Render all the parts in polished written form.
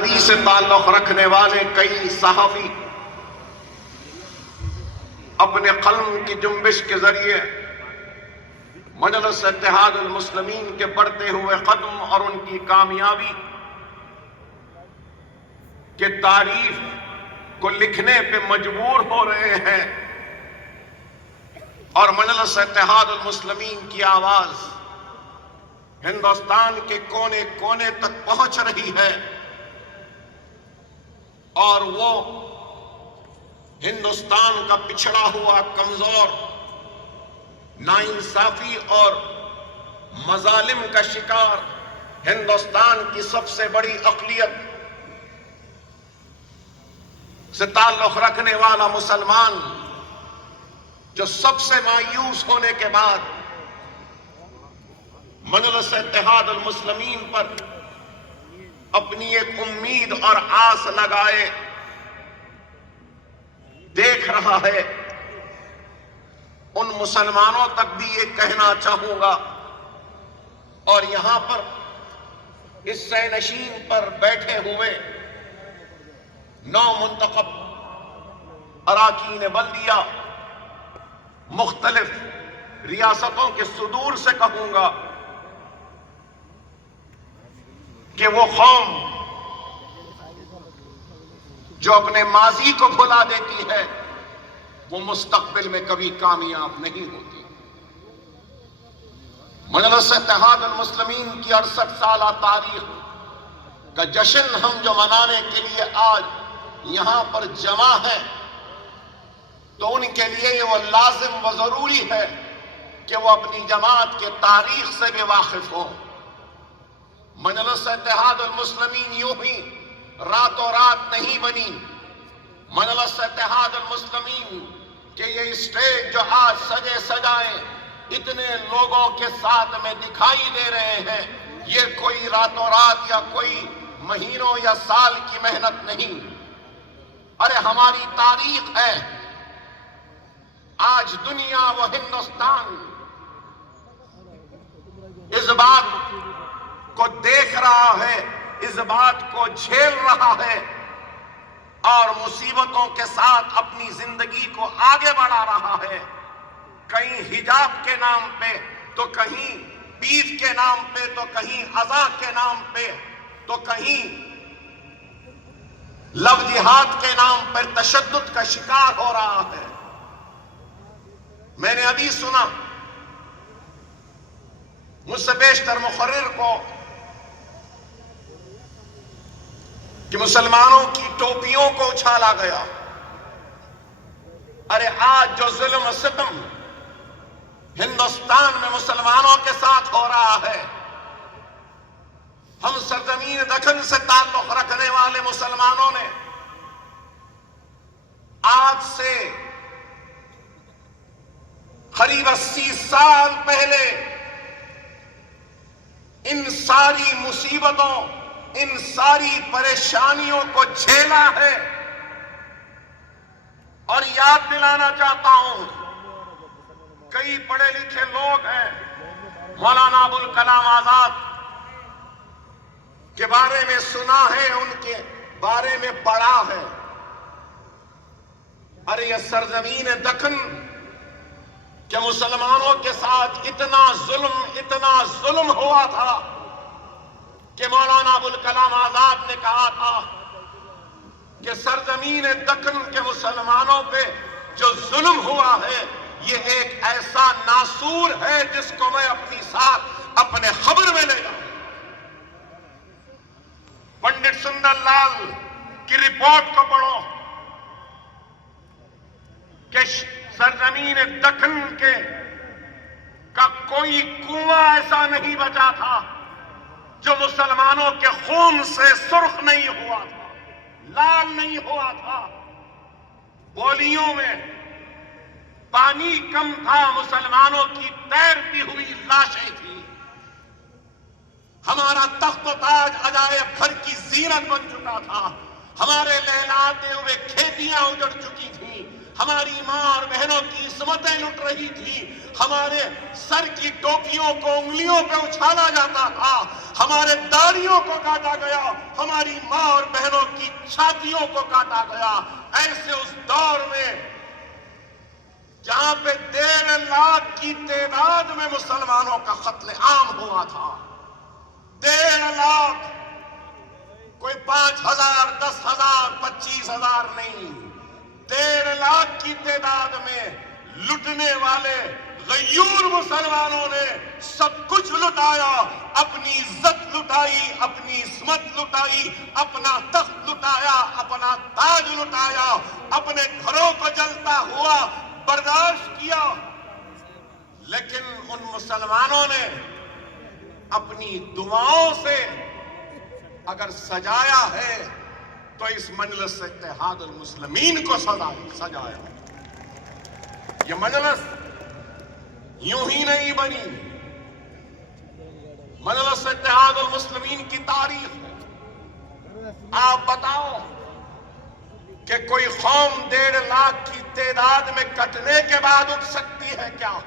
حدیث سے تعلق رکھنے والے کئی صحافی اپنے قلم کی جنبش کے ذریعے مجلس اتحاد المسلمین کے بڑھتے ہوئے قدم اور ان کی کامیابی کے تعریف کو لکھنے پہ مجبور ہو رہے ہیں، اور مجلس اتحاد المسلمین کی آواز ہندوستان کے کونے کونے تک پہنچ رہی ہے، اور وہ ہندوستان کا پچھڑا ہوا، کمزور، ناانصافی اور مظالم کا شکار ہندوستان کی سب سے بڑی اقلیت سے تعلق رکھنے والا مسلمان، جو سب سے مایوس ہونے کے بعد مجلس اتحاد المسلمین پر اپنی ایک امید اور آس لگائے دیکھ رہا ہے، ان مسلمانوں تک بھی یہ کہنا چاہوں گا، اور یہاں پر اس سہ نشین پر بیٹھے ہوئے 9 منتخب اراکین بلدیہ مختلف ریاستوں کے صدور سے کہوں گا کہ وہ قوم جو اپنے ماضی کو بھلا دیتی ہے، وہ مستقبل میں کبھی کامیاب نہیں ہوتی۔ مجلس اتحاد المسلمین کی 68 سالہ تاریخ کا جشن ہم جو منانے کے لیے آج یہاں پر جمع ہے، تو ان کے لیے یہ وہ لازم و ضروری ہے کہ وہ اپنی جماعت کے تاریخ سے بھی واقف ہوں۔ مجلس اتحاد المسلمین یوں ہی راتوں رات نہیں بنی۔ مجلس اتحاد المسلمین کہ یہ اسٹیج جو آج سجے سجائے اتنے لوگوں کے ساتھ میں دکھائی دے رہے ہیں، یہ کوئی راتوں رات یا کوئی مہینوں یا سال کی محنت نہیں، ارے ہماری تاریخ ہے۔ آج دنیا و ہندوستان اس بات کو دیکھ رہا ہے، اس بات کو جھیل رہا ہے، اور مصیبتوں کے ساتھ اپنی زندگی کو آگے بڑھا رہا ہے، کہیں حجاب کے نام پہ، تو کہیں بیف کے نام پہ، تو کہیں عزا کے نام پہ، تو کہیں لو جہاد کے نام پر تشدد کا شکار ہو رہا ہے۔ میں نے ابھی سنا مجھ سے بیشتر مقرر کو کہ مسلمانوں کی ٹوپیوں کو اچھالا گیا۔ ارے آج جو ظلم و ستم ہندوستان میں مسلمانوں کے ساتھ ہو رہا ہے، ہم سرزمین دکن سے تعلق رکھنے والے مسلمانوں نے آج سے قریب 80 سال پہلے ان ساری مصیبتوں، ان ساری پریشانیوں کو جھیلا ہے، اور یاد دلانا چاہتا ہوں، کئی پڑھے لکھے لوگ ہیں، مولانا ابوالکلام آزاد کے بارے میں سنا ہے، ان کے بارے میں پڑھا ہے۔ ارے یہ سرزمین دکن کہ مسلمانوں کے ساتھ اتنا ظلم ہوا تھا کہ مولانا ابوالکلام آزاد نے کہا تھا کہ سرزمین دکن کے مسلمانوں پہ جو ظلم ہوا ہے، یہ ایک ایسا ناسور ہے جس کو میں اپنی ساتھ اپنے خبر میں لے جاؤں۔ پنڈت سندر لال کی رپورٹ کو پڑھو کہ سرزمین دکن کا کوئی کنواں ایسا نہیں بچا تھا جو مسلمانوں کے خون سے سرخ نہیں ہوا تھا، لال نہیں ہوا تھا۔ بولیوں میں پانی کم تھا، مسلمانوں کی تیرتی ہوئی لاشیں تھیں۔ ہمارا تخت و تاج عجائب گھر کی زینت بن چکا تھا، ہمارے لہلاتے ہوئے کھیتیاں اجڑ چکی تھیں، ہماری ماں اور بہنوں کی عصمتیں لٹ رہی تھی، ہمارے سر کی ٹوپیوں کو انگلیوں پہ اچھالا جاتا تھا، ہمارے داڑھیوں کو کاٹا گیا، ہماری ماں اور بہنوں کی چھاتیوں کو کاٹا گیا۔ ایسے اس دور میں جہاں پہ 1.5 لاکھ کی تعداد میں مسلمانوں کا قتل عام ہوا تھا، 1.5 لاکھ، کوئی 5,000 10,000 25,000 نہیں، 1.5 لاکھ کی تعداد میں لٹنے والے غیور مسلمانوں نے سب کچھ لٹایا، اپنی عزت لٹائی، اپنی عصمت لٹائی، اپنا تخت لٹایا، اپنا تاج لٹایا، اپنے گھروں کو جلتا ہوا برداشت کیا۔ لیکن ان مسلمانوں نے اپنی دعاؤں سے اگر سجایا ہے تو اس مجلس اتحاد المسلمین کو سجایا۔ یہ مجلس یوں ہی نہیں بنی، مجلس اتحاد المسلمین کی تاریخ ہے۔ آپ بتاؤ کہ کوئی قوم 1.5 لاکھ کی تعداد میں کٹنے کے بعد اٹھ سکتی ہے کیا؟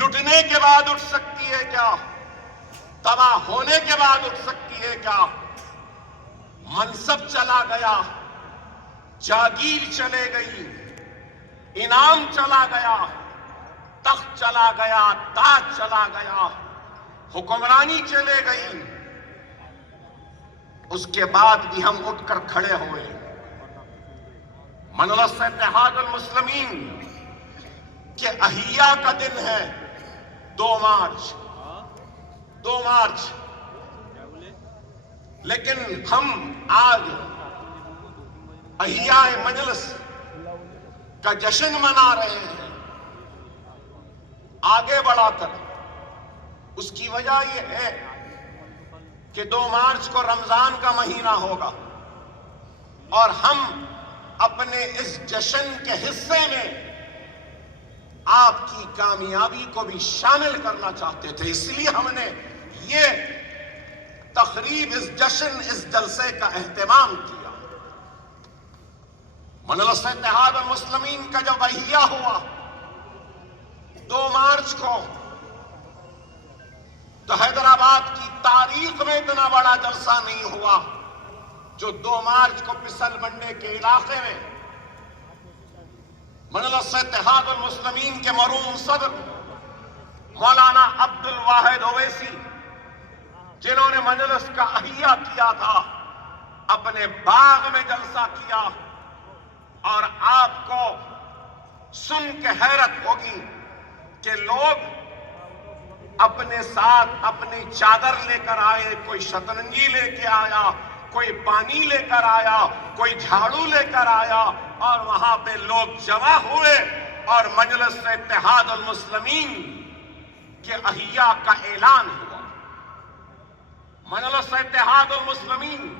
لٹنے کے بعد اٹھ سکتی ہے کیا؟ تباہ ہونے کے بعد اٹھ سکتی ہے کیا؟ منصب چلا گیا، جاگیر چلے گئی، انعام چلا گیا، تخت چلا گیا، تاج چلا گیا، حکمرانی چلے گئی، اس کے بعد بھی ہم اٹھ کر کھڑے ہوئے۔ مجلس اتحاد المسلمین کے احیاء کا دن ہے 2 مارچ، لیکن ہم آج احیاء مجلس کا جشن منا رہے ہیں آگے بڑھا کر۔ اس کی وجہ یہ ہے کہ 2 مارچ کو رمضان کا مہینہ ہوگا اور ہم اپنے اس جشن کے حصے میں آپ کی کامیابی کو بھی شامل کرنا چاہتے تھے، اس لیے ہم نے یہ تقریب، اس جشن، اس جلسے کا اہتمام کیا۔ مجلس اتحاد المسلمین کا جب احیاء ہوا 2 مارچ کو، تو حیدرآباد کی تاریخ میں اتنا بڑا جلسہ نہیں ہوا جو 2 مارچ کو پسل منڈے کے علاقے میں مجلس اتحاد المسلمین کے مرحوم صدر مولانا عبد الواحد اویسی، جنہوں نے مجلس کا احیاء کیا تھا، اپنے باغ میں جلسہ کیا۔ اور آپ کو سن کے حیرت ہوگی کہ لوگ اپنے ساتھ اپنی چادر لے کر آئے، کوئی شطرنجی لے کے آیا، کوئی پانی لے کر آیا، کوئی جھاڑو لے کر آیا، اور وہاں پہ لوگ جمع ہوئے اور مجلس اتحاد المسلمین کے احیاء کا اعلان ہوا۔ مجلس اتحاد المسلمین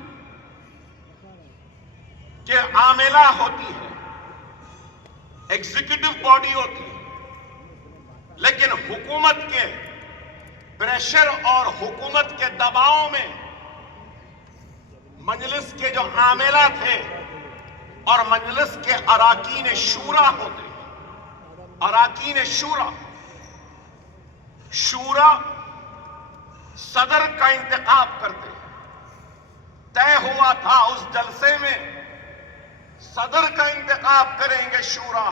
کے عاملہ ہوتی ہے، ایگزیکٹو باڈی ہوتی ہے، لیکن حکومت کے پریشر اور حکومت کے دباؤ میں مجلس کے جو عاملہ تھے اور مجلس کے اراکین شورا ہوتے، اراکین شورا صدر کا انتخاب کرتے، طے ہوا تھا اس جلسے میں صدر کا انتخاب کریں گے شورا،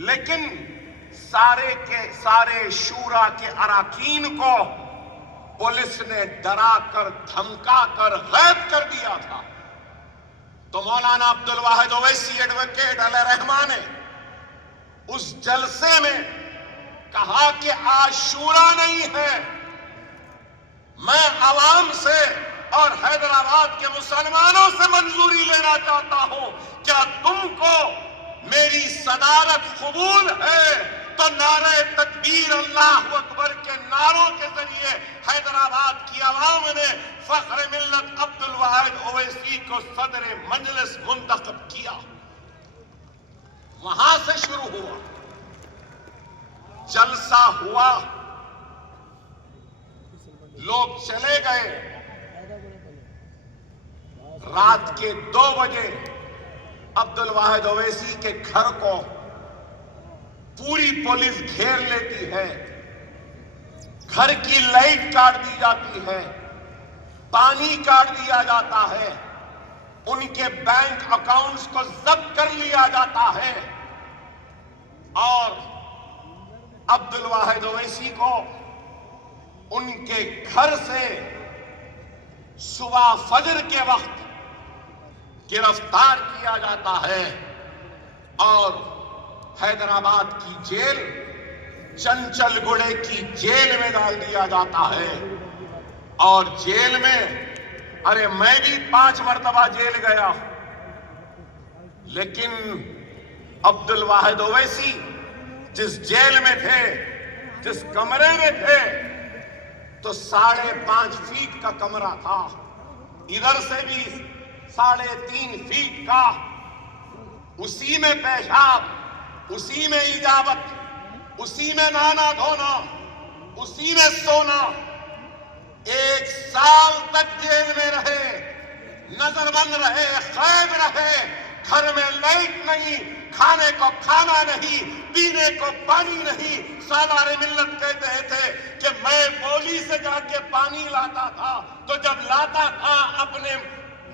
لیکن سارے کے سارے شورا کے اراکین کو پولیس نے ڈرا کر دھمکا کر غائب کر دیا تھا۔ تو مولانا عبد الواحد اویسی ایڈوکیٹ علیہ رحمہ نے اس جلسے میں کہا کہ آج شورا نہیں ہے، میں عوام سے اور حیدرآباد کے مسلمانوں سے منظوری لینا چاہتا ہوں، کیا تم کو میری صدارت قبول ہے؟ تو نعرہ تکبیر اللہ اکبر کے نعروں کے ذریعے حیدرآباد کی عوام نے فخر ملت عبد الواحد اویسی کو صدر مجلس منتخب کیا۔ وہاں سے شروع ہوا، جلسہ ہوا، لوگ چلے گئے، رات کے 2 بجے عبد الواحد اویسی کے گھر کو پوری پولیس گھیر لیتی ہے، گھر کی لائٹ کاٹ دی جاتی ہے، پانی کاٹ دیا جاتا ہے، ان کے بینک اکاؤنٹس کو ضبط کر لیا جاتا ہے، اور عبد الواحد اویسی کو ان کے گھر سے صبح فجر کے وقت گرفتار کیا جاتا ہے اور حیدرآباد کی جیل، چنچل گڑے کی جیل میں ڈال دیا جاتا ہے۔ اور جیل میں، ارے میں بھی 5 مرتبہ جیل گیا، لیکن عبد الواحد اویسی جس جیل میں تھے، جس کمرے میں تھے، تو 5.5 فیٹ کا کمرہ تھا، ادھر سے بھی 3.5 فیٹ کا، اسی میں پیشاب، اسی میں اجابت، اسی میں نہانا دھونا، اسی میں سونا۔ 1 سال تک جیل میں رہے، نظر بند رہے، قید رہے، گھر میں لائٹ نہیں، کھانے کو کھانا نہیں، پینے کو پانی نہیں۔ سالار ملت کہتے تھے کہ میں بولی سے جا کے پانی لاتا تھا، تو جب لاتا تھا اپنے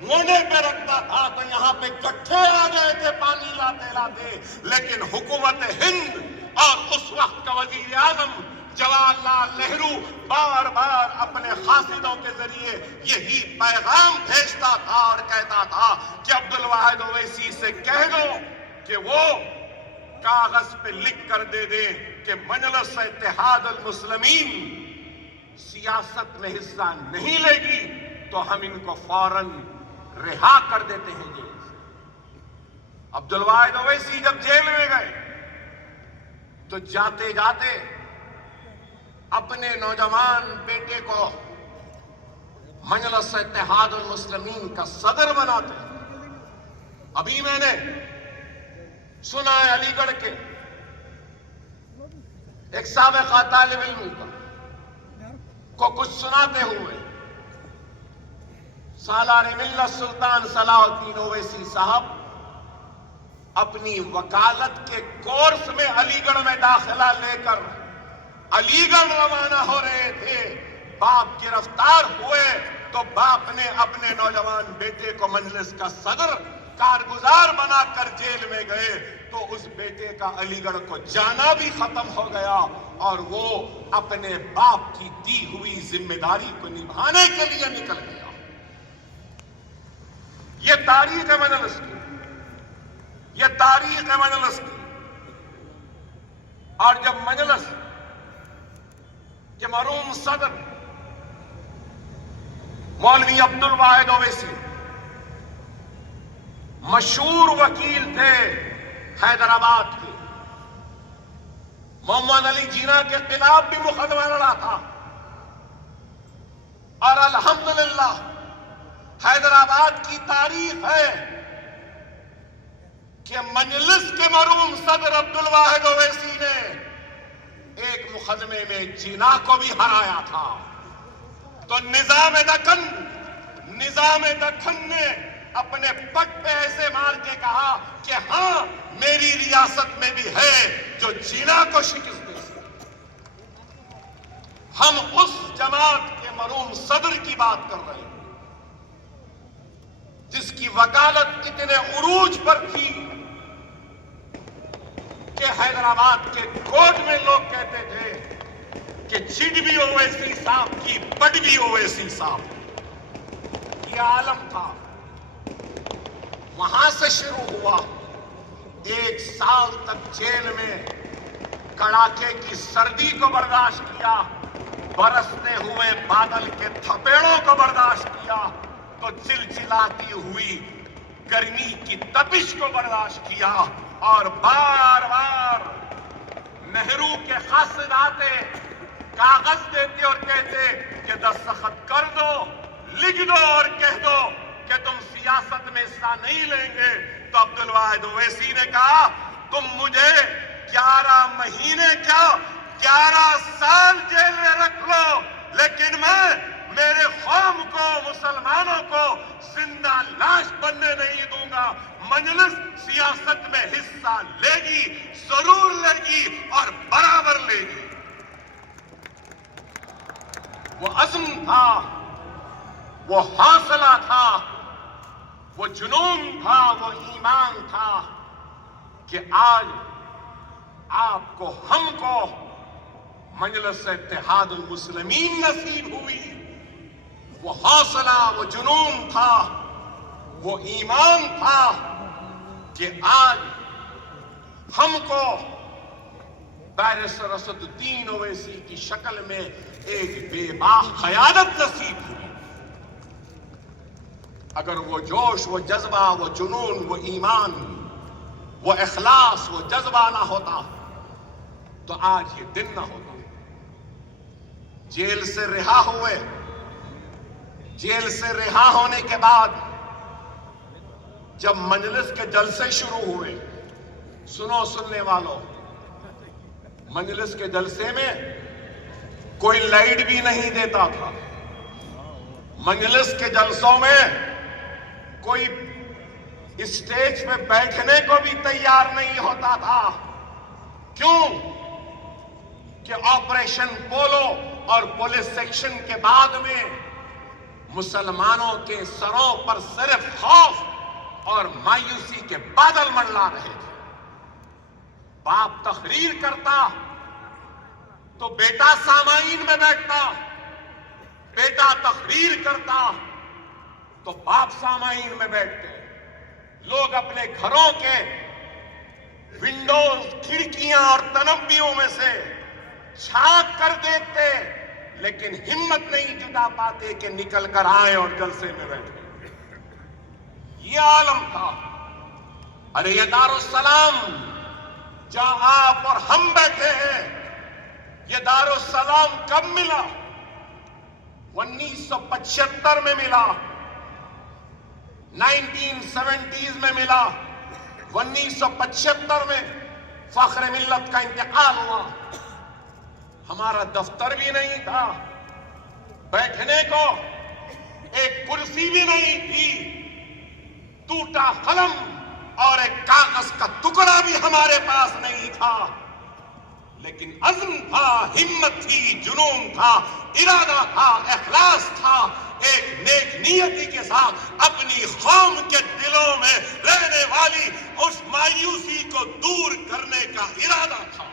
مونے پہ رکھتا تھا تو یہاں پہ گٹھے آ گئے تھے پانی لاتے لاتے۔ لیکن حکومت ہند اور اس وقت کا وزیر اعظم جواہر لال نہرو بار بار اپنے قاصدوں کے ذریعے یہی پیغام بھیجتا تھا اور کہتا تھا کہ عبد الواحد اویسی سے کہہ دو کہ وہ کاغذ پہ لکھ کر دے دیں کہ مجلس اتحاد المسلمین سیاست میں حصہ نہیں لے گی تو ہم ان کو فوراً رہا کر دیتے ہیں جیل سے۔ عبد الواحد اویسی جب جیل میں گئے تو جاتے جاتے اپنے نوجوان بیٹے کو مجلس اتحاد المسلمین کا صدر بناتے ہیں۔ ابھی میں نے سنا ہے علی گڑھ کے ایک سابقہ طالب علم کو کچھ سناتے ہوئے سالار ملت سلطان صلاح الدین اویسی صاحب اپنی وکالت کے کورس میں علی گڑھ میں داخلہ لے کر علی گڑھ روانہ ہو رہے تھے۔ باپ گرفتار ہوئے تو باپ نے اپنے نوجوان بیٹے کو مجلس کا صدر کارگزار بنا کر جیل میں گئے تو اس بیٹے کا علی گڑھ کو جانا بھی ختم ہو گیا اور وہ اپنے باپ کی دی ہوئی ذمہ داری کو نبھانے کے لیے نکل گیا۔ یہ تاریخ ہے مجلس کی، یہ تاریخ ہے مجلس کی۔ اور جب مجلس کے مرحوم صدر مولوی عبد الواحد اویسی مشہور وکیل تھے حیدرآباد کے، محمد علی جناح کے خلاف بھی مقدمہ لڑا تھا، اور الحمدللہ حیدرآباد کی تاریخ ہے کہ مجلس کے مرحوم صدر عبد الواحد اویسی نے ایک مقدمے میں جناح کو بھی ہرایا تھا۔ تو نظام دکن نے اپنے پٹ پہ ایسے مار کے کہا کہ ہاں میری ریاست میں بھی ہے جو جناح کو شکست دے سکے۔ ہم اس جماعت کے مرحوم صدر کی بات کر رہے ہیں جس کی وکالت اتنے عروج پر تھی کہ حیدرآباد کے کورٹ میں لوگ کہتے تھے کہ چڑ بھی اویسی صاحب کی پٹ بھی اویسی صاحب۔ یہ عالم تھا، وہاں سے شروع ہوا۔ 1 سال تک جیل میں کڑاکے کی سردی کو برداشت کیا، برستے ہوئے بادل کے تھپیڑوں کو برداشت کیا، تو چلچلاتی ہوئی گرمی کی تپش کو برداشت کیا، اور بار بار نہرو کے قاصد آتے، کاغذ دیتے اور کہتے کہ دستخط کر دو، لکھ دو اور کہہ دو کہ تم سیاست میں حصہ نہیں لیں گے۔ تو عبد الواحد اویسی نے کہا تم مجھے 11 مہینے کیا 11 سال جیل میں رکھ لو، لیکن میں میرے قوم کو، مسلمانوں کو زندہ لاش بننے نہیں دوں گا۔ مجلس سیاست میں حصہ لے گی، ضرور لے گی اور برابر لے گی۔ وہ عزم تھا، وہ حوصلہ تھا، وہ جنون تھا، وہ ایمان تھا کہ آج آپ کو، ہم کو مجلس اتحاد المسلمین نصیب ہوئی۔ وہ حوصلہ، وہ جنون تھا، وہ ایمان تھا کہ آج ہم کو بیرسٹر اسد الدین اویسی کی شکل میں ایک بے باک قیادت نصیب ہوئی۔ اگر وہ جوش، وہ جذبہ، وہ جنون، وہ ایمان، وہ اخلاص، وہ جذبہ نہ ہوتا تو آج یہ دن نہ ہوتا۔ جیل سے رہا ہوئے، جیل سے رہا ہونے کے بعد جب مجلس کے جلسے شروع ہوئے، سنو سننے والوں، مجلس کے جلسے میں کوئی لائٹ بھی نہیں دیتا تھا۔ مجلس کے جلسوں میں کوئی اسٹیج پہ بیٹھنے کو بھی تیار نہیں ہوتا تھا۔ کیوں؟ کہ آپریشن پولو اور پولیس سیکشن کے بعد میں مسلمانوں کے سروں پر صرف خوف اور مایوسی کے بادل منڈلا رہے تھے۔ باپ تقریر کرتا تو بیٹا سامعین میں بیٹھتا، بیٹا تقریر کرتا تو باپ سامعین میں بیٹھتے۔ لوگ اپنے گھروں کے ونڈوز، کھڑکیاں اور تنبیوں میں سے جھانک کر دیکھتے، لیکن ہمت نہیں جتا پاتے کہ نکل کر آئے اور جلسے میں بیٹھے۔ یہ عالم تھا۔ ارے یہ دارالسلام جہاں آپ اور ہم بیٹھے ہیں، یہ دارالسلام کب ملا؟ 1975 میں ملا، 1970s میں ملا۔ 1975 میں فخر ملت کا انتقال ہوا۔ ہمارا دفتر بھی نہیں تھا، بیٹھنے کو ایک کرسی بھی نہیں تھی، ٹوٹا قلم اور ایک کاغذ کا ٹکڑا بھی ہمارے پاس نہیں تھا، لیکن عزم تھا، ہمت تھی، جنون تھا، ارادہ تھا، اخلاص تھا، ایک نیک نیتی کے ساتھ اپنی قوم کے دلوں میں رہنے والی اس مایوسی کو دور کرنے کا ارادہ تھا۔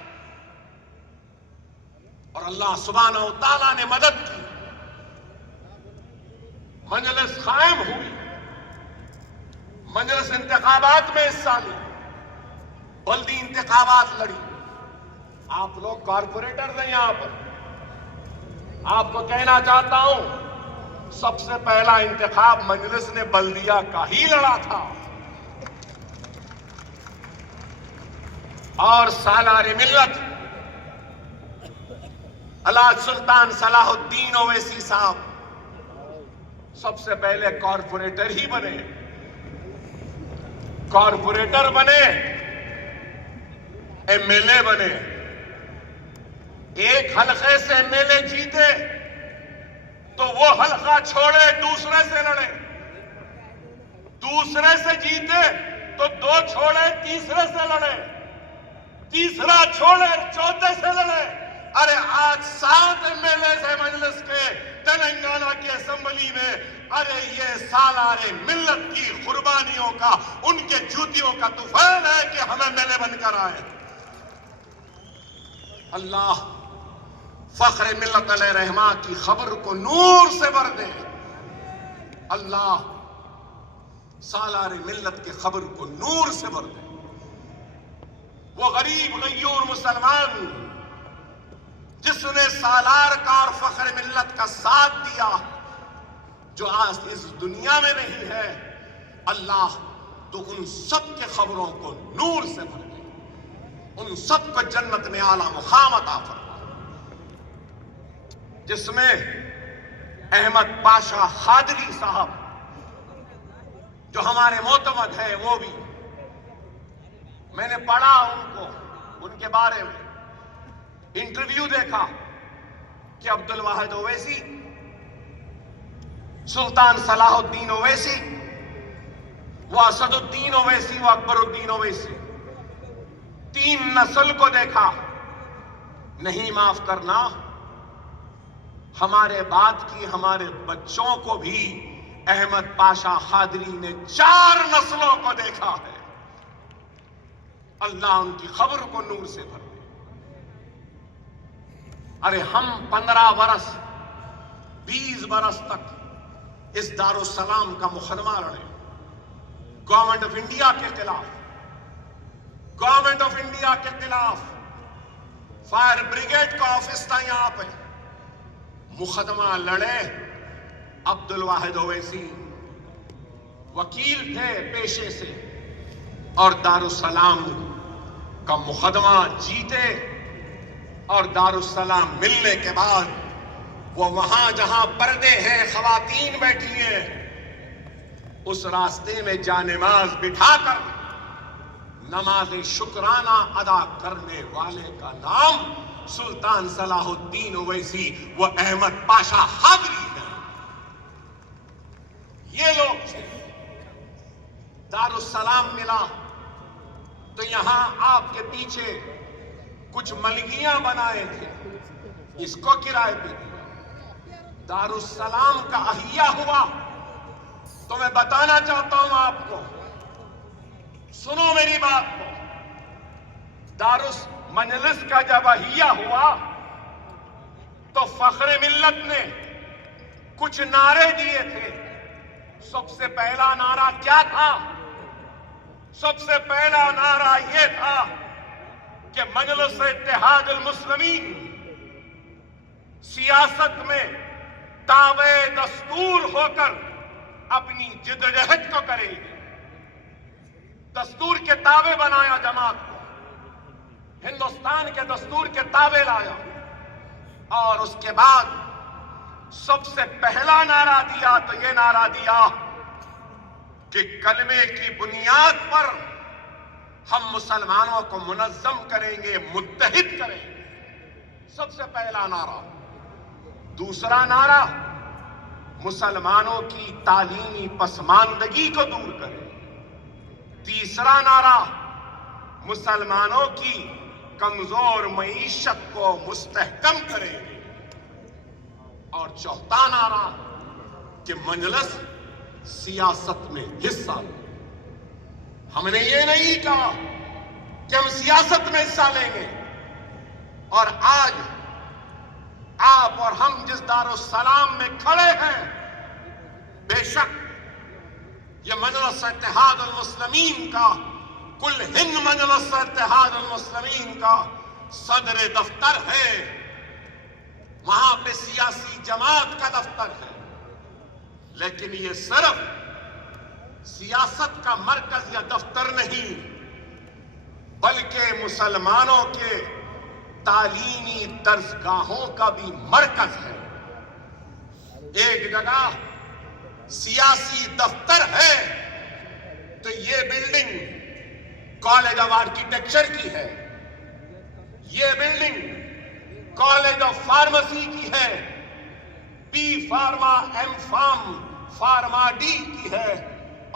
اور اللہ سبحانہ و تعالیٰ نے مدد کی، مجلس قائم ہوئی، مجلس انتخابات میں حصہ لی، بلدی انتخابات لڑی۔ آپ لوگ کارپوریٹر ہیں یہاں پر، آپ کو کہنا چاہتا ہوں، سب سے پہلا انتخاب مجلس نے بلدیہ کا ہی لڑا تھا، اور سالار ملت الحاج سلطان صلاح الدین اویسی صاحب سب سے پہلے کارپوریٹر ہی بنے، کارپوریٹر بنے، ایم ایل اے بنے۔ ایک حلقے سے ایم ایل اے جیتے تو وہ حلقہ چھوڑے دوسرے سے لڑے، دوسرے سے جیتے تو دو چھوڑے تیسرے سے لڑے، تیسرا چھوڑے چوتھے سے لڑے۔ ارے آج 7 ایم ایل اے ہیں مجلس کے تلنگانہ کی اسمبلی میں۔ ارے یہ سالار ملت کی قربانیوں کا، ان کے جوتیوں کا طوفان ہے کہ ہمیں ایم ایل اے بن کر آئے۔ اللہ فخر ملت علیہ رحمہ کی خبر کو نور سے بھر دے، اللہ سالار ملت کی خبر کو نور سے بھر دے۔ وہ غریب غیور مسلمان جس نے سالار کا اور فخر ملت کا ساتھ دیا، جو آج اس دنیا میں نہیں ہے، اللہ تو ان سب کے خبروں کو نور سے بھر دے، ان سب کو جنت میں اعلیٰ مقام عطا فرمائے۔ جس میں احمد پاشا خادری صاحب جو ہمارے معتمد ہیں، وہ بھی، میں نے پڑھا ان کو، ان کے بارے میں انٹرویو دیکھا کہ عبد الواحد اویسی، سلطان صلاح الدین اویسی وہ اسد الدین اویسی، وہ اکبر الدین اویسی، 3 نسل کو دیکھا، نہیں معاف کرنا، ہمارے بعد کی ہمارے بچوں کو بھی احمد پاشا قادری نے 4 نسلوں کو دیکھا ہے۔ اللہ ان کی خبر کو نور سے بھر دے۔ ارے ہم 15 برس 20 برس تک اس دارالسلام کا مقدمہ لڑے، گورنمنٹ آف انڈیا کے خلاف، گورنمنٹ آف انڈیا کے خلاف۔ فائر بریگیڈ کا آفس تھا یہاں پہ، مقدمہ لڑے۔ عبد الواحد اویسی وکیل تھے پیشے سے، اور دارالسلام کا مقدمہ جیتے، اور دارالسلام ملنے کے بعد وہ وہاں جہاں پردے ہیں، خواتین بیٹھی ہیں، اس راستے میں جانماز بٹھا کر نماز شکرانہ ادا کرنے والے کا نام سلطان صلاح الدین اویسی، وہ احمد پاشا قادری ہے۔ یہ لوگ تھے۔ دارالسلام ملا تو یہاں آپ کے پیچھے کچھ ملگیاں بنائے تھے، اس کو کرائے پہ دیا۔ دارالسلام کا احیا ہوا تو میں بتانا چاہتا ہوں آپ کو، سنو میری بات کو، مجلس کا جب احیا ہوا تو فخر ملت نے کچھ نعرے دیے تھے۔ سب سے پہلا نعرہ کیا تھا؟ سب سے پہلا نعرہ یہ تھا کہ مجلس اتحاد المسلمین سیاست میں تابع دستور ہو کر اپنی جدوجہد کو کرے گی۔ دستور کے تابع بنایا جماعت کو، ہندوستان کے دستور کے تابع لایا، اور اس کے بعد سب سے پہلا نعرہ دیا تو یہ نعرہ دیا کہ کلمے کی بنیاد پر ہم مسلمانوں کو منظم کریں گے، متحد کریں گے۔ سب سے پہلا نعرہ۔ دوسرا نعرہ، مسلمانوں کی تعلیمی پسماندگی کو دور کریں۔ تیسرا نعرہ، مسلمانوں کی کمزور معیشت کو مستحکم کریں گے۔ اور چوتھا نعرہ کہ مجلس سیاست میں حصہ لے۔ ہم نے یہ نہیں کہا کہ ہم سیاست میں حصہ لیں گے، اور آج آپ اور ہم جس دارالسلام میں کھڑے ہیں، بے شک یہ مجلس اتحاد المسلمین کا، کل ہند مجلس اتحاد المسلمین کا صدر دفتر ہے، وہاں پہ سیاسی جماعت کا دفتر ہے، لیکن یہ صرف سیاست کا مرکز یا دفتر نہیں، بلکہ مسلمانوں کے تعلیمی درسگاہوں کا بھی مرکز ہے۔ ایک جگہ سیاسی دفتر ہے تو یہ بلڈنگ کالج آف آرکیٹیکچر کی ہے، یہ بلڈنگ کالج آف فارمیسی کی ہے، B pharma M pharm pharma D کی ہے،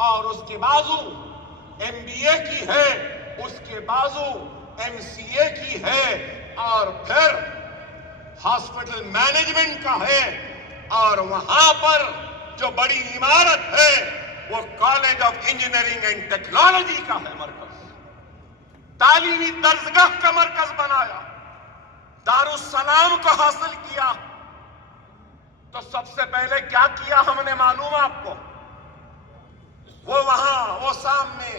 اور اس کے بازو ایم بی اے کی ہے، اس کے بازو ایم سی اے کی ہے، اور پھر ہاسپٹل مینجمنٹ کا ہے، اور وہاں پر جو بڑی عمارت ہے وہ college of engineering and technology کا ہے مرکز۔ تعلیمی درسگاہ کا مرکز بنایا، دارالسلام کو حاصل کیا، تو سب سے پہلے کیا کیا ہم نے معلوم آپ کو؟ وہ وہاں، وہ سامنے،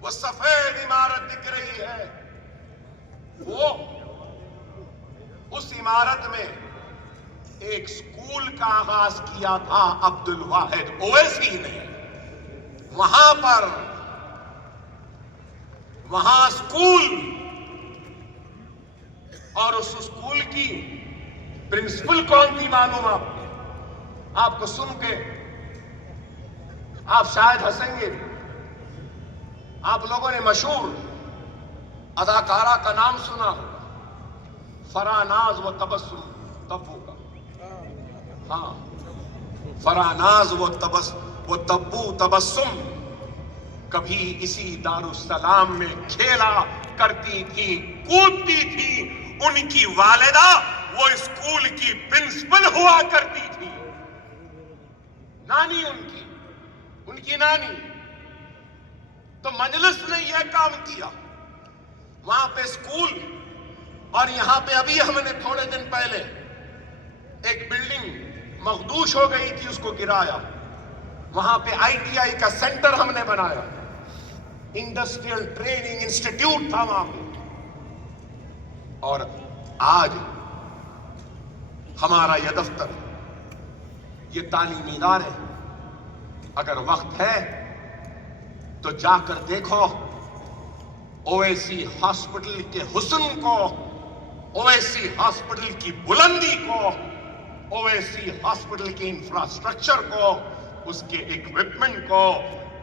وہ سفید عمارت دکھ رہی ہے، وہ اس عمارت میں ایک سکول کا آغاز کیا تھا عبد الواحد اویسی نے۔ وہاں پر، وہاں سکول، اور اس سکول کی پرنسپل کون تھی معلوم آپ کو؟ آپ کو سن کے آپ شاید ہنسیں گے۔ آپ لوگوں نے مشہور اداکارہ کا نام سنا ہوگا، فراناز و تبسم تبو کا۔ ہاں، فراناز و تبو تبسم کبھی اسی دارالسلام میں کھیلا کرتی تھی، کودتی تھی۔ ان کی والدہ وہ اسکول کی پرنسپل ہوا کرتی تھی، نانی ان کی نانی۔ تو مجلس نے یہ کام کیا، وہاں پہ اسکول، اور یہاں پہ ابھی ہم نے تھوڑے دن پہلے ایک بلڈنگ مخدوش ہو گئی تھی، اس کو گرایا۔ وہاں پہ ITI کا سینٹر ہم نے بنایا، انڈسٹریل ٹریننگ انسٹیٹیوٹ تھا وہاں پہ۔ اور آج ہمارا یہ دفتر، یہ تعلیمی ادارے، اگر وقت ہے تو جا کر دیکھو اویسی ہاسپٹل کے حسن کو، اویسی ہاسپٹل کی بلندی کو، اویسی ہاسپٹل کے انفراسٹرکچر کو، اس کے ایکوپمنٹ کو۔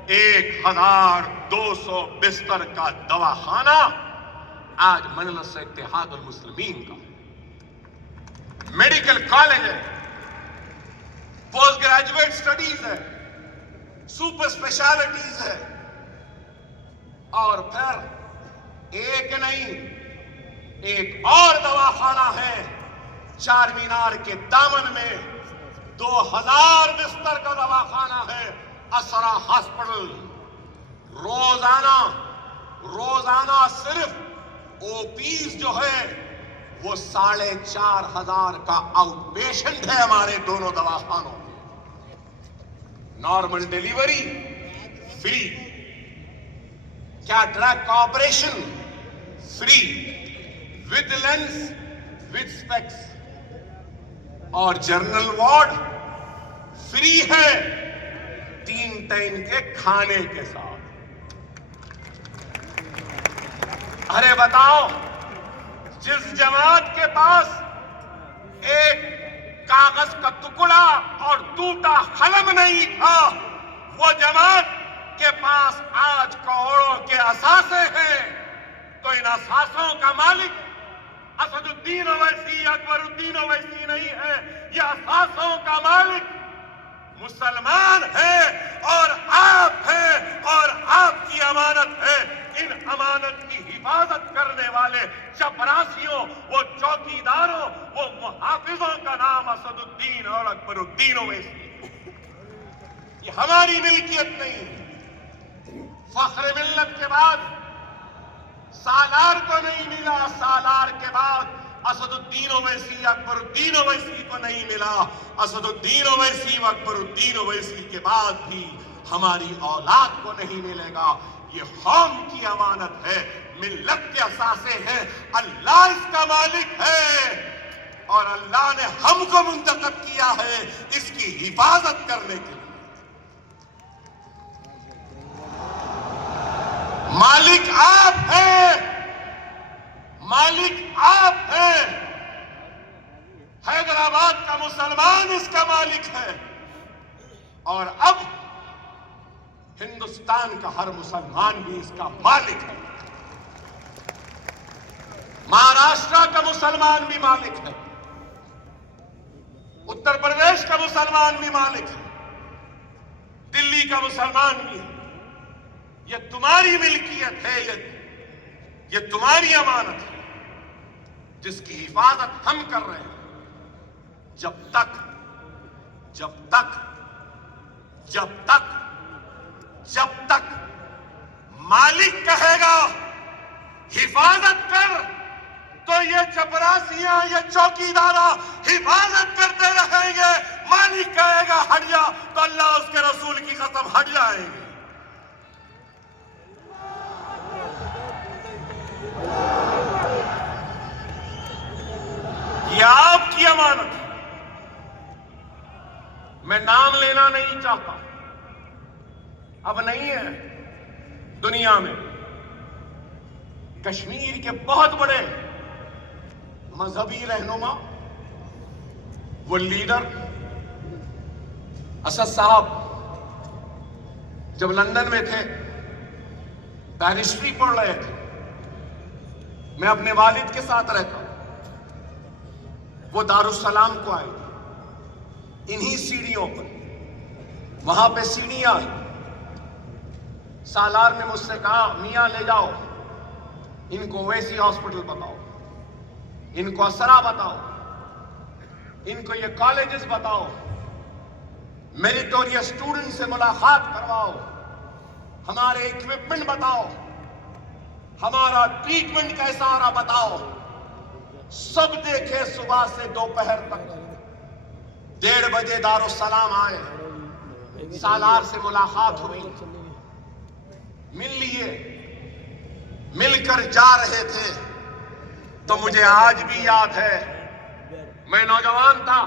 1200 بستر کا دواخانہ آج مجلس اتحاد المسلمین کا، میڈیکل کالج ہے، پوسٹ گریجویٹ سٹڈیز ہے، سپر اسپیشلٹیز ہے، اور پھر ایک نہیں ایک اور دواخانہ ہے چار مینار کے دامن میں، 2000 بستر کا دواخانہ ہے، اسرا ہاسپٹل۔ روزانہ صرف OPs جو ہے وہ 4500 کا آؤٹ پیشنٹ ہے ہمارے دونوں دواخانوں میں۔ نارمل ڈیلیوری فری، کیٹریکٹ کا operation free, with lens with specs, اور جنرل وارڈ فری ہے 3 ٹائم کے کھانے کے ساتھ۔ ارے بتاؤ، جس جماعت کے پاس ایک کاغذ کا ٹکڑا اور ٹوٹا قلم نہیں تھا، وہ جماعت کے پاس آج کروڑوں کے اثاثے ہیں، تو ان اثاثوں کا مالک اسد الدین اویسی، اکبر الدین اویسی نہیں ہے، یہ اثاثوں کا مالک مسلمان ہے، اور آپ ہیں، اور آپ کی امانت ہے۔ ان امانت کی حفاظت کرنے والے چپراسیوں، وہ چوکیداروں، وہ محافظوں کا نام اسد الدین اور اکبر الدین اویسی۔ یہ ہماری ملکیت نہیں۔ فخر ملت کے بعد سالار کو نہیں ملا، سالار کے بعد اسد الدین اویسی، اکبر الدین اویسی کو نہیں ملا، اسد الدین اویسی، اکبر الدین اویسی کے بعد بھی ہماری اولاد کو نہیں ملے گا۔ یہ قوم کی امانت ہے، ملت کے اثاثے ہیں، اللہ اس کا مالک ہے، اور اللہ نے ہم کو منتخب کیا ہے اس کی حفاظت کرنے کے لیے۔ مالک آپ ہیں، مالک آپ ہیں۔ حیدرآباد کا مسلمان اس کا مالک ہے، اور اب ہندوستان کا ہر مسلمان بھی اس کا مالک ہے۔ مہاراشٹر کا مسلمان بھی مالک ہے، اتر پردیش کا مسلمان بھی مالک ہے، دلی کا مسلمان بھی ہے۔ یہ تمہاری ملکیت ہے، یہ تمہاری امانت ہے، جس کی حفاظت ہم کر رہے ہیں۔ جب تک مالک کہے گا حفاظت کر، تو یہ چپراسیاں، یہ چوکیدارہ حفاظت کرتے رہیں گے۔ مالک کہے گا ہٹ جا، تو اللہ اس کے رسول کی قسم ہٹ جائیں گے۔ یہ آپ کی امانت ہے۔ میں نام لینا نہیں چاہتا، اب نہیں ہے دنیا میں۔ کشمیر کے بہت بڑے مذہبی رہنما، وہ لیڈر اسد صاحب جب لندن میں تھے، بیرسٹری پڑھ رہے تھے، میں اپنے والد کے ساتھ رہتا، وہ دارالسلام کو آئے انہی سیڑھیوں پر، وہاں پہ سیڑھیاں ہیں، سالار نے مجھ سے کہا میاں لے جاؤ ان کو اویسی ہاسپٹل بتاؤ، ان کو اسرا بتاؤ، ان کو یہ کالجز بتاؤ، میریٹوریس اسٹوڈنٹ سے ملاقات کرواؤ، ہمارے ایکوپمنٹ بتاؤ، ہمارا ٹریٹمنٹ کیسا آ رہا بتاؤ۔ سب دیکھے صبح سے دوپہر تک، 1:30 بجے دارالسلام آئے، سالار سے ملاقات ہوئی، مل لیے، مل کر جا رہے تھے تو مجھے آج بھی یاد ہے، میں نوجوان تھا،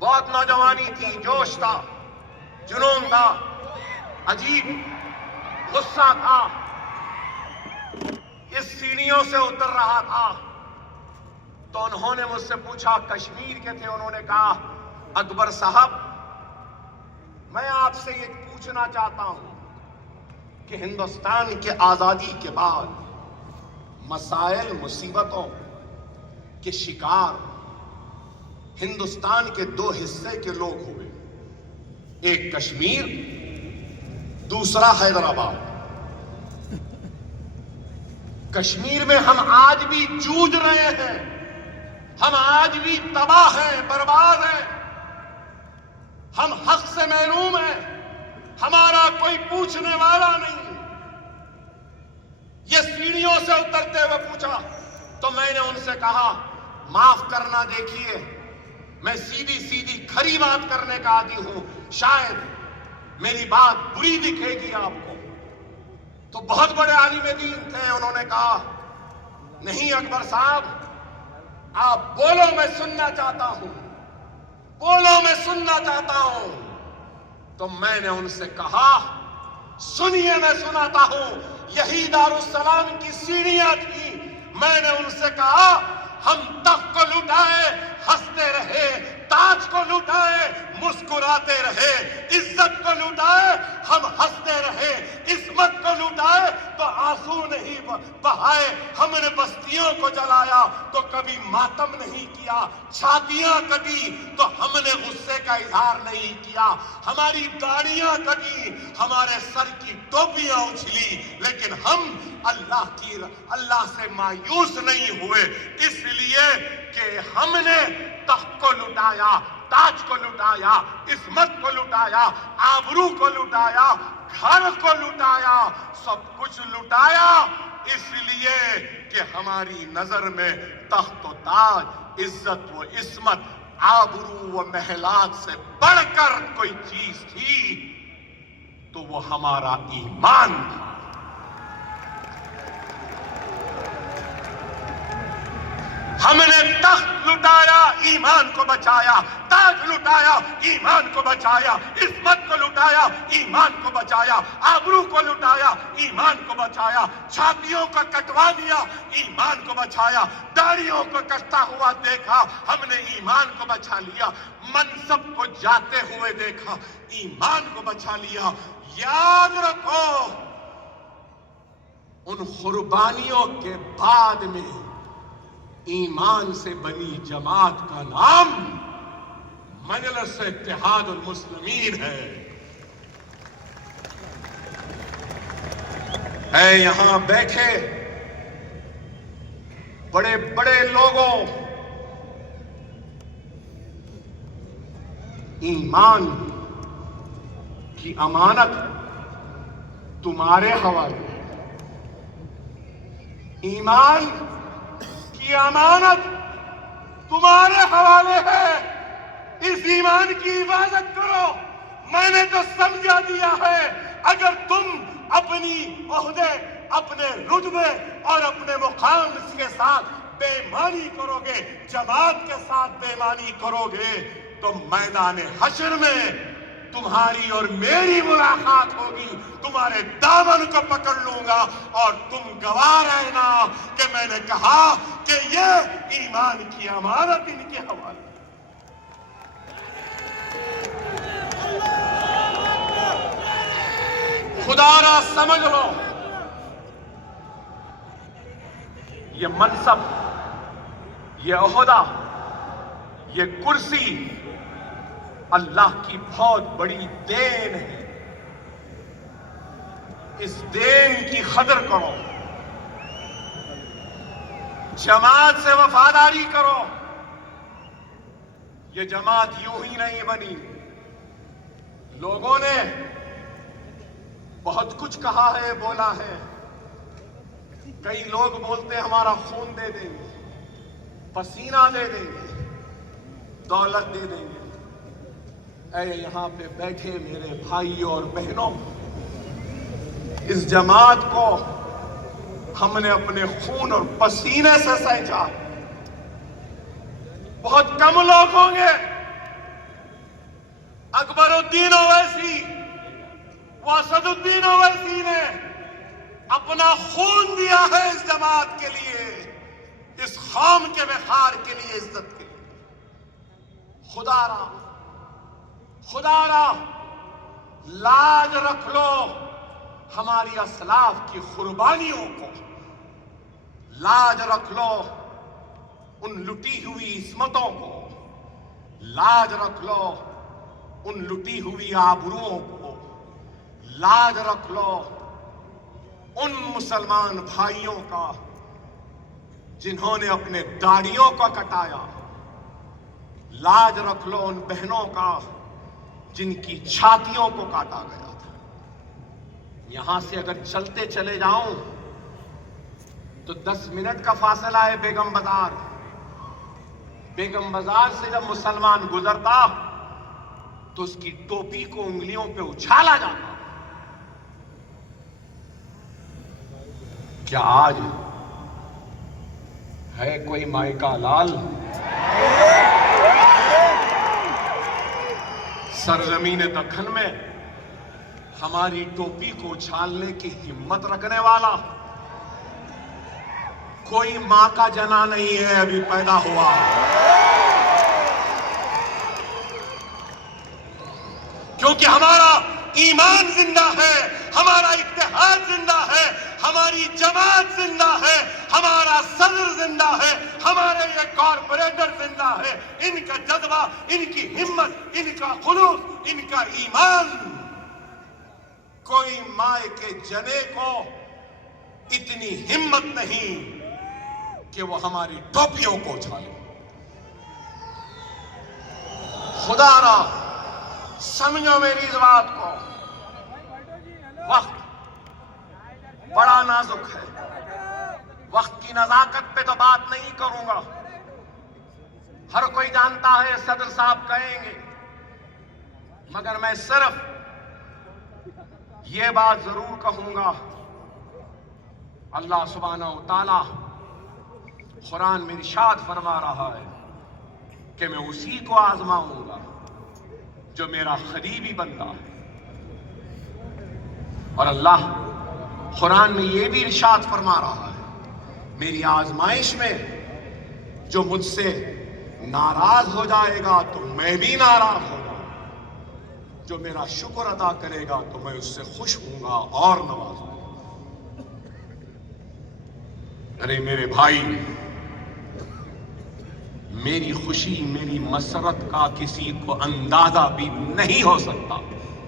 بہت نوجوانی تھی، جوش تھا، جنون تھا، عجیب غصہ تھا، اس سیڑھیوں سے اتر رہا تھا تو انہوں نے مجھ سے پوچھا، کشمیر کے تھے، انہوں نے کہا اکبر صاحب میں آپ سے یہ پوچھنا چاہتا ہوں کہ ہندوستان کے آزادی کے بعد مسائل مصیبتوں کے شکار ہندوستان کے 2 حصے کے لوگ ہوئے، ایک کشمیر، دوسرا حیدرآباد۔ کشمیر میں ہم آج بھی جوجھ رہے ہیں، ہم آج بھی تباہ ہیں، برباد ہیں، ہم حق سے محروم ہیں، ہمارا کوئی پوچھنے والا نہیں۔ یہ سیڑھیوں سے اترتے ہوئے پوچھا تو میں نے ان سے کہا معاف کرنا، دیکھیے میں سیدھی سیدھی کھری بات کرنے کا عادی ہوں، شاید میری بات بری دکھے گی آپ کو۔ تو بہت بڑے عالم دین تھے، انہوں نے کہا نہیں اکبر صاحب آپ بولو، میں سننا چاہتا ہوں، بولو میں سننا چاہتا ہوں۔ تو میں نے ان سے کہا سنیے میں سناتا ہوں، یہی دارالسلام کی سیڑھیاں تھیں۔ میں نے ان سے کہا ہم تخت کو لٹائے ہنستے رہے، تاج کو لٹائے مسکراتے رہے، عزت کو لٹائے ہم ہنستے رہے، عصمت کو لٹائے تو آنسو نہیں بہائے، ہم نے بستیوں کو جلایا تو کبھی ماتم نہیں کیا، چھاتیاں کٹی تو ہم نے غصے کا اظہار نہیں کیا، ہماری داڑیاں کٹی، ہمارے سر کی ٹوپیاں اچھلی، لیکن ہم اللہ سے مایوس نہیں ہوئے، اس لیے کہ ہم نے تخت کو لٹایا، تاج کو لٹایا، عصمت کو لٹایا، آبرو کو لٹایا، گھر کو لٹایا، سب کچھ لٹایا، اس لیے کہ ہماری نظر میں تخت و تاج، عزت و عصمت، آبرو و محلات سے بڑھ کر کوئی چیز تھی تو وہ ہمارا ایمان تھا۔ ہم نے تخت لٹایا، ایمان کو بچایا، تاج لٹایا، ایمان کو بچایا، عصمت کو لٹایا، ایمان کو بچایا، آبرو کو لٹایا، ایمان کو بچایا، چھاتیوں کو کٹوا دیا، ایمان کو بچایا، داڑیوں کو کٹتا ہوا دیکھا، ہم نے ایمان کو بچا لیا، منصب کو جاتے ہوئے دیکھا، ایمان کو بچا لیا۔ یاد رکھو ان قربانیوں کے بعد میں ایمان سے بنی جماعت کا نام مجلس اتحاد المسلمین ہے یہاں بیٹھے بڑے بڑے لوگوں، ایمان کی امانت تمہارے حوالے ہے، ایمان کی امانت تمہارے حوالے ہے، اس ایمان کی حفاظت کرو۔ میں نے تو سمجھا دیا ہے اگر تم اپنی عہدے، اپنے رتبے اور اپنے مقام کے ساتھ بے ایمانی کرو گے، جماعت کے ساتھ بے ایمانی کرو گے تو میدان حشر میں تمہاری اور میری ملاقات ہوگی، تمہارے دامن کو پکڑ لوں گا اور تم گواہ رہنا کہ میں نے کہا کہ یہ ایمان کی امانت ان کے حوالے۔ خدا را سمجھ لو، یہ منصب، یہ عہدہ، یہ کرسی اللہ کی بہت بڑی دین ہے۔ اس دین کی قدر کرو، جماعت سے وفاداری کرو۔ یہ جماعت یوں ہی نہیں بنی، لوگوں نے بہت کچھ کہا ہے، بولا ہے۔ کئی لوگ بولتے ہیں ہمارا خون دے دیں گے، پسینہ دے دیں گے، دولت دے دیں گے۔ اے یہاں پہ بیٹھے میرے بھائیوں اور بہنوں، اس جماعت کو ہم نے اپنے خون اور پسینے سے سینچا۔ بہت کم لوگ ہوں گے، اکبر الدین اویسی، واسد الدین اویسی نے اپنا خون دیا ہے اس جماعت کے لیے، اس قوم کے وقار کے لیے، عزت کے لیے۔ خدا را لاج رکھ لو ہماری اسلاف کی قربانیوں کو، لاج رکھ لو ان لٹی ہوئی عصمتوں کو، لاج رکھ لو ان لٹی ہوئی آبروؤں کو، لاج رکھ لو ان مسلمان بھائیوں کا جنہوں نے اپنے داڑھیوں کو کٹایا، لاج رکھ لو ان بہنوں کا جن کی چھاتیوں کو کاٹا گیا تھا۔ یہاں سے اگر چلتے چلے جاؤں تو 10 منٹ کا فاصلہ ہے بیگم بازار۔ بیگم بازار سے جب مسلمان گزرتا تو اس کی ٹوپی کو انگلیوں پہ اچھالا جاتا۔ کیا آج ہے کوئی مائکا لال سرزمین دکن میں ہماری ٹوپی کو اچھالنے کی ہمت رکھنے والا؟ کوئی ماں کا جنا نہیں ہے ابھی پیدا ہوا۔ کیونکہ ہمارا ایمان زندہ ہے، ہمارا اتحاد زندہ ہے، ہماری جماعت زندہ ہے، ہمارا صدر زندہ ہے، ہمارے یہ کارپوریٹر زندہ ہے۔ ان کا جذبہ، ان کی ہمت، ان کا خلوص، ان کا ایمان، کوئی ماں کے جنے کو اتنی ہمت نہیں کہ وہ ہماری ٹوپیوں کو اچھالے۔ خدا را سمجھو میری اس بات کو، وقت بڑا نازک ہے۔ وقت کی نزاکت پہ تو بات نہیں کروں گا، ہر کوئی جانتا ہے صدر صاحب کہیں گے، مگر میں صرف یہ بات ضرور کہوں گا، اللہ سبحانہ و تعالی قرآن میں ارشاد فرما رہا ہے کہ میں اسی کو آزماؤں گا جو میرا قریبی بندہ ہے۔ اور اللہ قرآن میں یہ بھی ارشاد فرما رہا ہے، میری آزمائش میں جو مجھ سے ناراض ہو جائے گا تو میں بھی ناراض ہوں گا، جو میرا شکر ادا کرے گا تو میں اس سے خوش ہوں گا اور نوازوں گا۔ ارے میرے بھائی، میری خوشی، میری مسرت کا کسی کو اندازہ بھی نہیں ہو سکتا۔